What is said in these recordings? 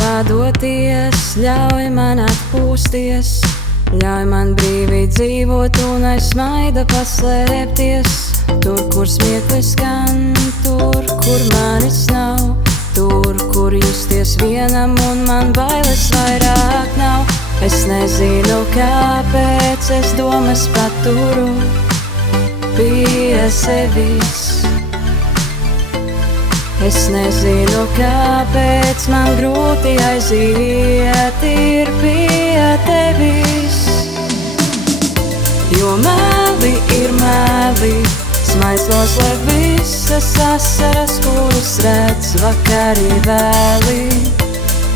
padoties, ļauj man atpūsties, ļauj man brīvi dzīvot un aiz smaida paslēpties. Tur, kur smieklis skan, tur, kur manis nav, tur, kur justies vienam un man bailes vairāk nav. Es nezinu, kāpēc es domas paturu pie sevis. Es nezinu, kāpēc man grūti aiziet ir pie tevis. Jo meli ir meli, smaislos, lai visas asaras, kuras redz vakarī vēli.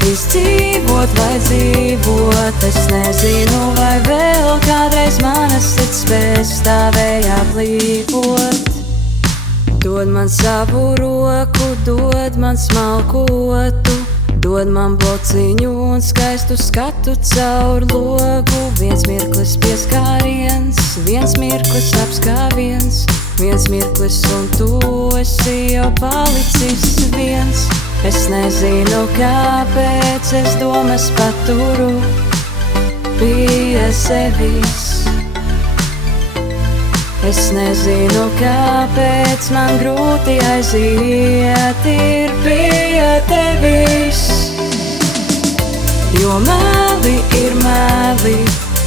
Izdzīvot vai dzīvot, es nezinu, vai vēl kādreiz manas sirds spēs stāvējā plīvot. Dod man savu roku, dod man smalkotu, dod man blociņu un skaistu skatu caur logu. Viens mirklis pieskāriens, viens mirklis apskāviens, viens mirklis un tu esi jau palicis viens. Es nezinu, kāpēc es domas paturu pie sevis. Es nezinu, kāpēc man grūti aiziet ir pie tevis. Jo meli ir meli,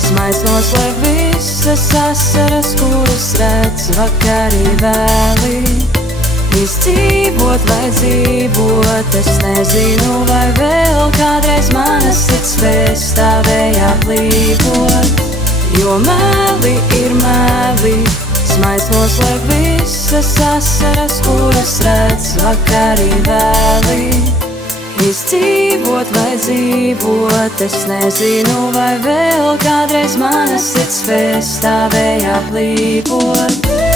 smaislos, lai visas asaras, kuras redz vakarī vēli. Izdzīvot vai dzīvot, es nezinu, vai vēl kādreiz manas sirds spēs stāvējā plīvot. Jo meli ir meli, smaislos, lai visas asaras, kuras redz vakarī vēli. Izdzīvot vai dzīvot, es nezinu, vai vēl kādreiz manas sirds spēs stāvējā plīvot.